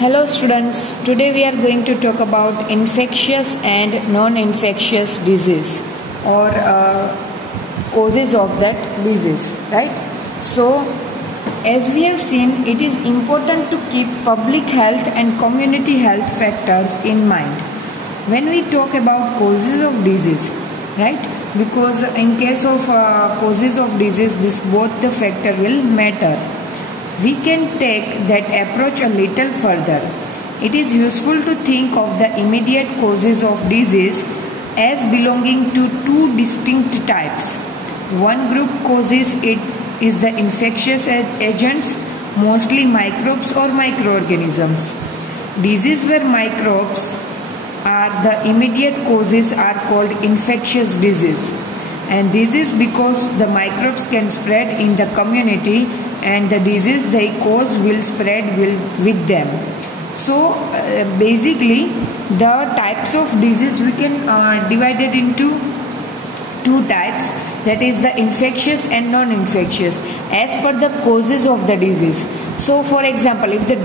Hello students, today we are going to talk about infectious and non-infectious disease or causes of that disease, right? So as we have seen, it is important to keep public health and community health factors in mind when we talk about causes of disease, right? Because in case of causes of disease, this both the factor will matter. We can take that approach a little further. It is useful to think of the immediate causes of disease as belonging to two distinct types. One group causes it is the infectious agents, mostly microbes or microorganisms. Disease where microbes are the immediate causes are called infectious disease. And this is because the microbes can spread in the community and the disease they cause will spread with them. So basically the types of disease we can divide it into two types, that is the infectious and non-infectious as per the causes of the disease. So for example, if the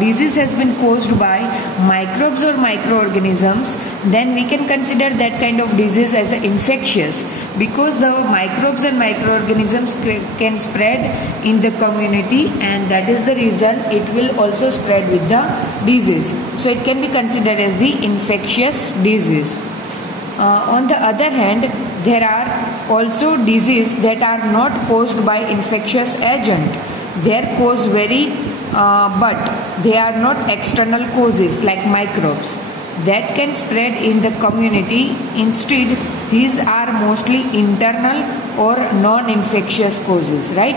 disease has been caused by microbes or microorganisms, then we can consider that kind of disease as infectious, because the microbes and microorganisms can spread in the community, and that is the reason it will also spread with the disease. So it can be considered as the infectious disease. On the other hand, there are also diseases that are not caused by infectious agent. Their cause vary, but they are not external causes like microbes that can spread in the community. Instead, these are mostly internal or non-infectious causes, right?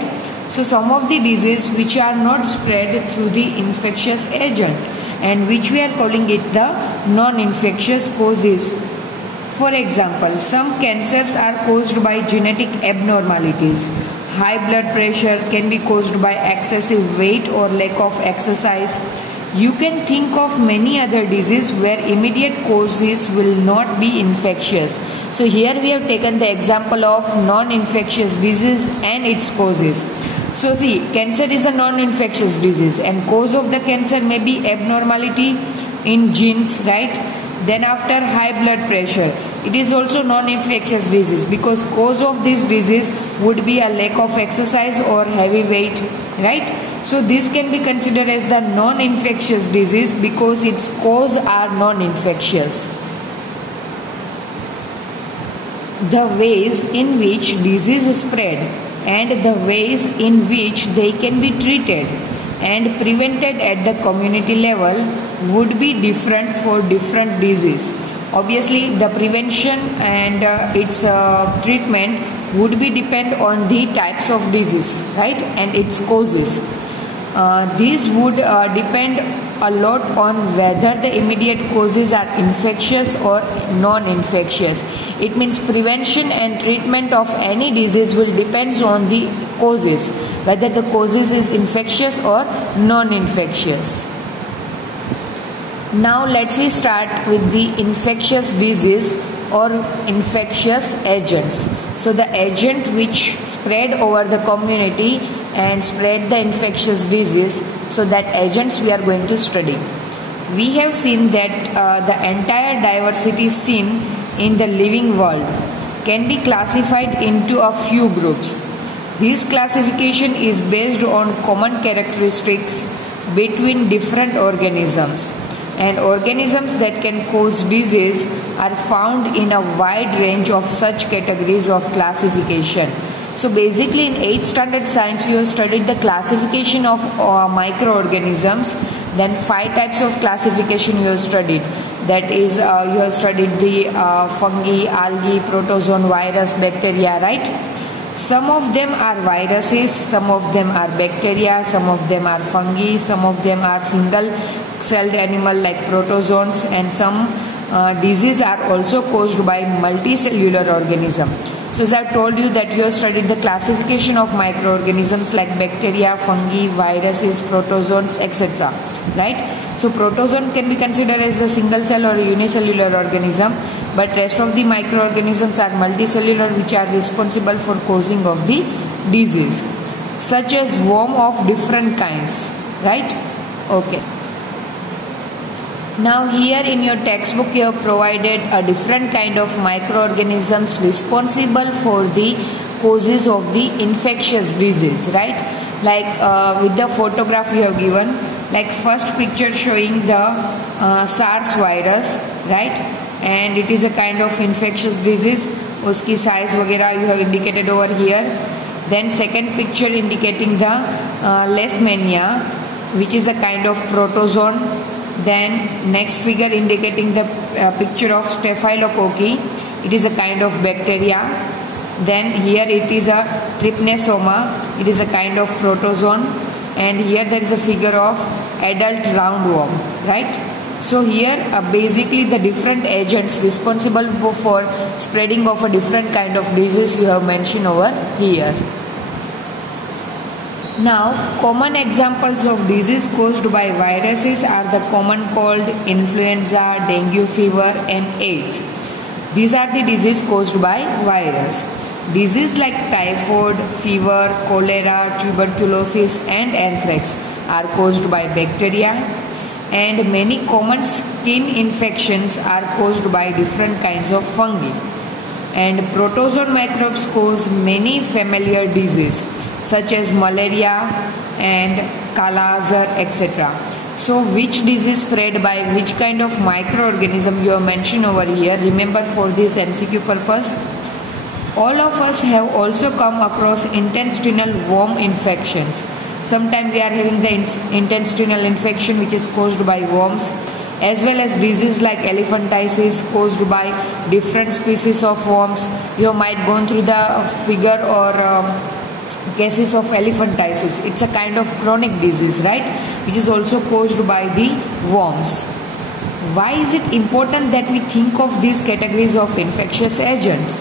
So some of the diseases which are not spread through the infectious agent and which we are calling it the non-infectious causes. For example, some cancers are caused by genetic abnormalities. High blood pressure can be caused by excessive weight or lack of exercise. You can think of many other diseases where immediate causes will not be infectious. So here we have taken the example of non-infectious disease and its causes. So see, cancer is a non-infectious disease and cause of the cancer may be abnormality in genes, right? Then after high blood pressure, it is also non-infectious disease because cause of this disease would be a lack of exercise or heavy weight, right? So this can be considered as the non-infectious disease because its cause are non-infectious. The ways in which disease spread and the ways in which they can be treated and prevented at the community level would be different for different disease. Obviously, the prevention and its treatment would be depend on the types of disease, right, and its causes. These would depend a lot on whether the immediate causes are infectious or non-infectious. It means prevention and treatment of any disease will depend on the causes, whether the causes is infectious or non-infectious. Now let's start with the infectious disease or infectious agents. So the agent which spread over the community and spread the infectious disease, so that agents we are going to study. We have seen that the entire diversity seen in the living world can be classified into a few groups. This classification is based on common characteristics between different organisms, and organisms that can cause disease are found in a wide range of such categories of classification. So basically in 8th standard science you have studied the classification of microorganisms. Then 5 types of classification you have studied. That is you have studied the fungi, algae, protozoan, virus, bacteria, right? Some of them are viruses, some of them are bacteria, some of them are fungi, some of them are single-celled animal like protozoans, and some diseases are also caused by multicellular organism. So as I told you that you have studied the classification of microorganisms like bacteria, fungi, viruses, protozoans, etc. Right? So protozoan can be considered as the single cell or unicellular organism, but rest of the microorganisms are multicellular, which are responsible for causing of the disease, such as worm of different kinds, right? Okay. Now here in your textbook you have provided a different kind of microorganisms responsible for the causes of the infectious disease, right? Like with the photograph you have given, like first picture showing the SARS virus, right? And it is a kind of infectious disease. Uski size वगैरह you have indicated over here. Then second picture indicating the Leishmania, which is a kind of protozoan. Then next figure indicating the picture of staphylococci. It is a kind of bacteria. Then here it is a trypanosoma. It is a kind of protozoan. And here there is a figure of adult roundworm, right? So here basically the different agents responsible for spreading of a different kind of disease you have mentioned over here. Now, common examples of disease caused by viruses are the common cold, influenza, dengue fever and AIDS. These are the disease caused by virus. Disease like typhoid, fever, cholera, tuberculosis and anthrax are caused by bacteria, and many common skin infections are caused by different kinds of fungi. And protozoan microbes cause many familiar diseases such as malaria and Kala Azar, etc. So which disease spread by which kind of microorganism you have mentioned over here? Remember, for this MCQ purpose, all of us have also come across intestinal worm infections. Sometimes we are having the intestinal infection which is caused by worms, as well as disease like elephantiasis caused by different species of worms. You might go through the figure or cases of elephantiasis. It's a kind of chronic disease, right, which is also caused by the worms. Why is it important that we think of these categories of infectious agents?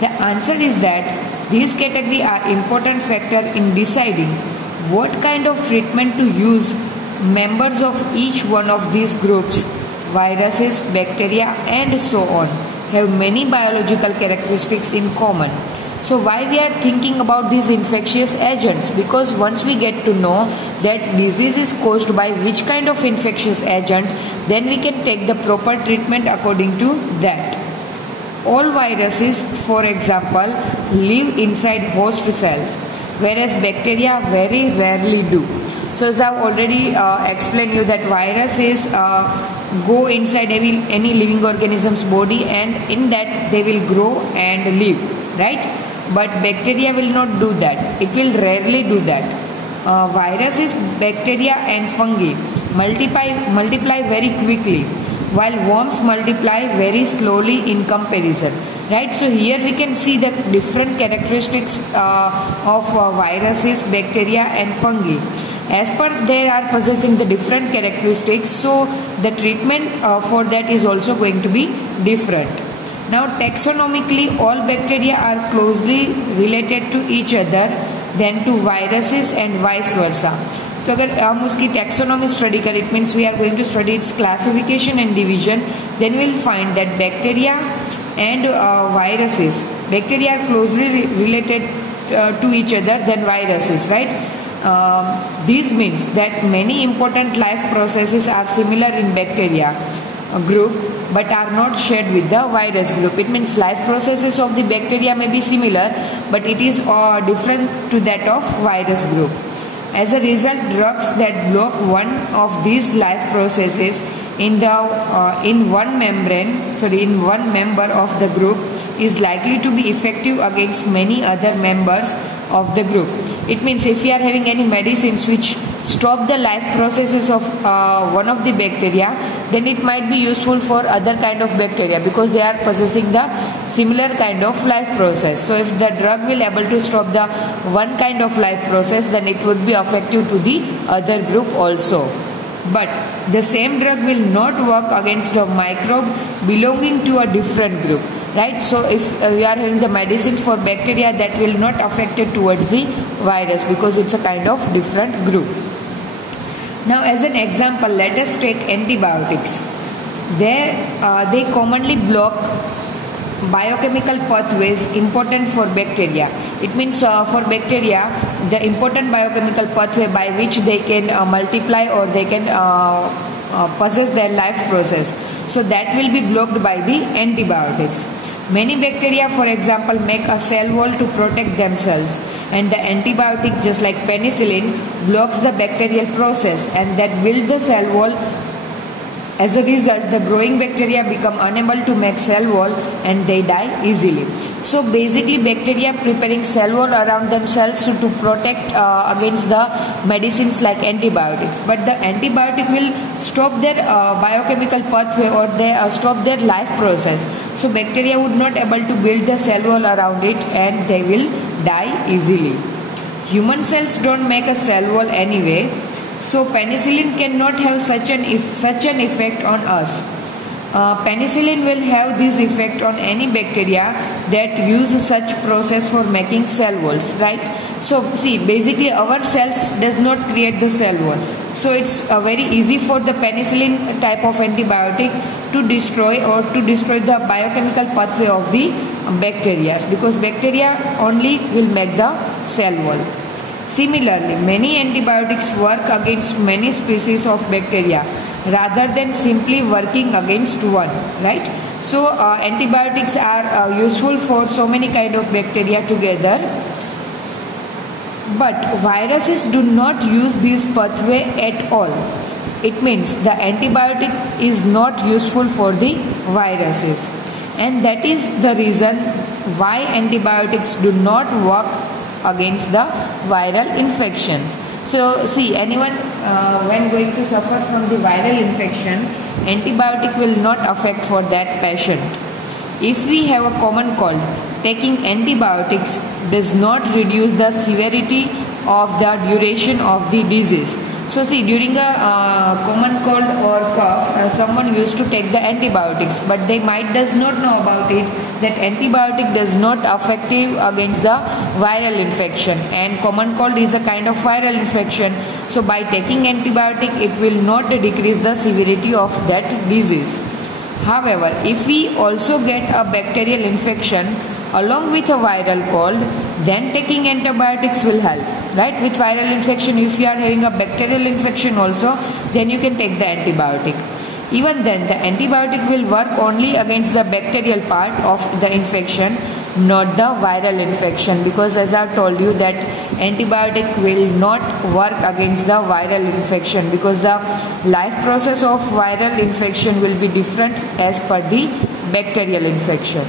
The answer is that these categories are important factor in deciding what kind of treatment to use. Members of each one of these groups, viruses, bacteria and so on, have many biological characteristics in common. So why we are thinking about these infectious agents? Because once we get to know that disease is caused by which kind of infectious agent, then we can take the proper treatment according to that. All viruses, for example, live inside host cells, whereas bacteria very rarely do. So as I have already explained you that viruses go inside any living organism's body, and in that they will grow and live, right? But bacteria will not do that. It will rarely do that. Viruses, bacteria and fungi multiply very quickly, while worms multiply very slowly in comparison, right? So here we can see the different characteristics of viruses, bacteria and fungi. As per they are possessing the different characteristics, so the treatment for that is also going to be different. Now taxonomically, all bacteria are closely related to each other than to viruses and vice versa. तो अगर हम उसकी taxonomy study करें, it means we are going to study its classification and division, then we will find that bacteria and viruses, bacteria are closely related to each other than viruses, right? This means that many important life processes are similar in bacteria group but are not shared with the virus group. It means life processes of the bacteria may be similar, but it is different to that of virus group. As a result, drugs that block one of these life processes in one member of the group is likely to be effective against many other members of the group. It means if we are having any medicines which stop the life processes of one of the bacteria, then it might be useful for other kind of bacteria because they are possessing the similar kind of life process. So if the drug will able to stop the one kind of life process, then it would be effective to the other group also. But the same drug will not work against a microbe belonging to a different group, right? So if we are having the medicine for bacteria, that will not affect it towards the virus because it's a kind of different group. Now as an example, let us take antibiotics. They commonly block biochemical pathways important for bacteria. It means for bacteria, the important biochemical pathway by which they can multiply or they can possess their life process. So that will be blocked by the antibiotics. Many bacteria, for example, make a cell wall to protect themselves, and the antibiotic, just like penicillin, blocks the bacterial process and that builds the cell wall. As a result, the growing bacteria become unable to make cell wall and they die easily. So basically, bacteria preparing cell wall around themselves to protect against the medicines like antibiotics. But the antibiotic will stop their biochemical pathway, or they stop their life process. So bacteria would not able to build the cell wall around it and they will die easily. Human cells don't make a cell wall anyway. So penicillin cannot have such an effect on us. Penicillin will have this effect on any bacteria that use such process for making cell walls, right? So see, basically our cells does not create the cell wall. So it's very easy for the penicillin type of antibiotic to destroy the biochemical pathway of the bacteria, because bacteria only will make the cell wall. Similarly, many antibiotics work against many species of bacteria rather than simply working against one, right? So antibiotics are useful for so many kind of bacteria together, but viruses do not use this pathway at all. It means the antibiotic is not useful for the viruses, and that is the reason why antibiotics do not work against the viral infections. So see, anyone when going to suffer from the viral infection, antibiotic will not affect for that patient. If we have a common cold, taking antibiotics does not reduce the severity of the duration of the disease. So see, during a common cold or cough, someone used to take the antibiotics, but they might does not know about it that antibiotic does not effective against the viral infection, and common cold is a kind of viral infection. So by taking antibiotic, it will not decrease the severity of that disease. However, if we also get a bacterial infection along with a viral cold, then taking antibiotics will help, right? With viral infection, if you are having a bacterial infection also, then you can take the antibiotic. Even then, the antibiotic will work only against the bacterial part of the infection, not the viral infection, because as I told you that antibiotic will not work against the viral infection, because the life process of viral infection will be different as per the bacterial infection.